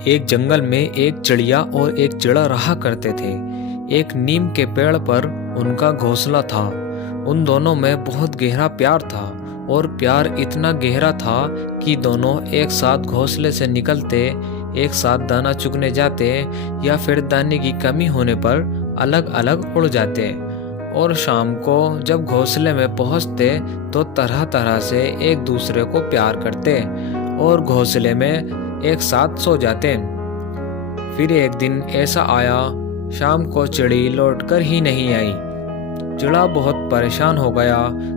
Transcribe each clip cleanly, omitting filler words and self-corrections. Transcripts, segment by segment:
एक जंगल में एक चिड़िया और एक चिड़ा रहा करते थे। एक नीम के पेड़ पर उनका घोंसला था। उन दोनों में बहुत गहरा प्यार था और प्यार इतना गहरा था कि दोनों एक साथ घोंसले से निकलते, एक साथ दाना चुगने जाते या फिर दाने की कमी होने पर अलग अलग उड़ जाते। और शाम को जब घोंसले में पहुंचते तो तरह तरह से एक दूसरे को प्यार करते और घोंसले में एक साथ सो जाते। फिर एक दिन ऐसा आया, शाम को चिड़ी लौटकर ही नहीं आई। चिड़ा बहुत परेशान हो गया,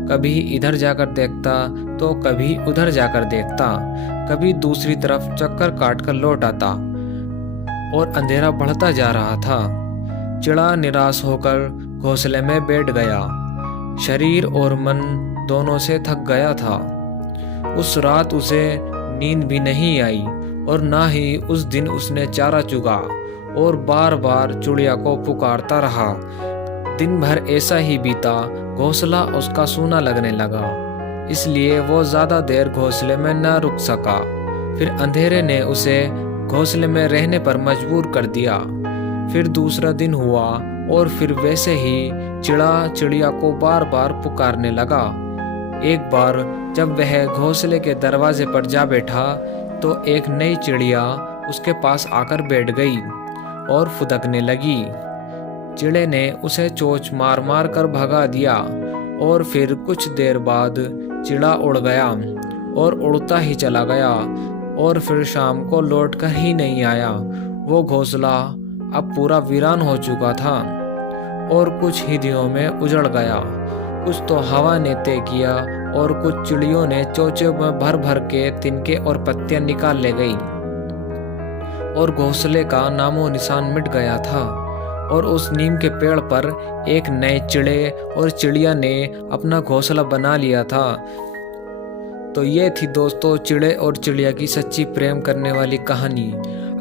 कभी इधर जाकर देखता तो कभी उधर जाकर देखता, कभी दूसरी तरफ चक्कर काटकर लौट आता और अंधेरा बढ़ता जा रहा था। चिड़ा निराश होकर घोंसले में बैठ गया। शरीर और मन दोनों से थक गया था। उस रात उसे नींद भी नहीं आई और ना ही उस दिन उसने चारा चुगा और बार बार चिड़िया को पुकारता रहा। दिन भर ऐसा ही बीता, घोंसला उसका सूना लगने लगा, इसलिए वो ज्यादा देर घोंसले में न रुक सका। फिर अंधेरे ने उसे घोंसले में रहने पर मजबूर कर दिया। फिर दूसरा दिन हुआ और फिर वैसे ही चिड़ा चिड़िया को बार बार पुकारने लगा। एक बार जब वह घोंसले के दरवाजे पर जा बैठा तो एक नई चिड़िया उसके पास आकर बैठ गई और फुदकने लगी। चिड़े ने उसे चोंच मार मार कर भगा दिया और फिर कुछ देर बाद चिड़ा उड़ गया और उड़ता ही चला गया और फिर शाम को लौट कर ही नहीं आया। वो घोंसला अब पूरा वीरान हो चुका था और कुछ ही दिनों में उजड़ गया। कुछ तो हवा ने तय किया और कुछ चिड़ियों ने चोंचे में भर भर के तिनके और पत्तियां निकाल ले गई और घोंसले का नामो निशान मिट गया था। और उस नीम के पेड़ पर एक नए चिड़े और चिड़िया ने अपना घोंसला बना लिया था। तो ये थी दोस्तों चिड़े और चिड़िया की सच्ची प्रेम करने वाली कहानी।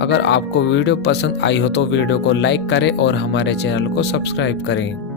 अगर आपको वीडियो पसंद आई हो तो वीडियो को लाइक करें और हमारे चैनल को सब्सक्राइब करें।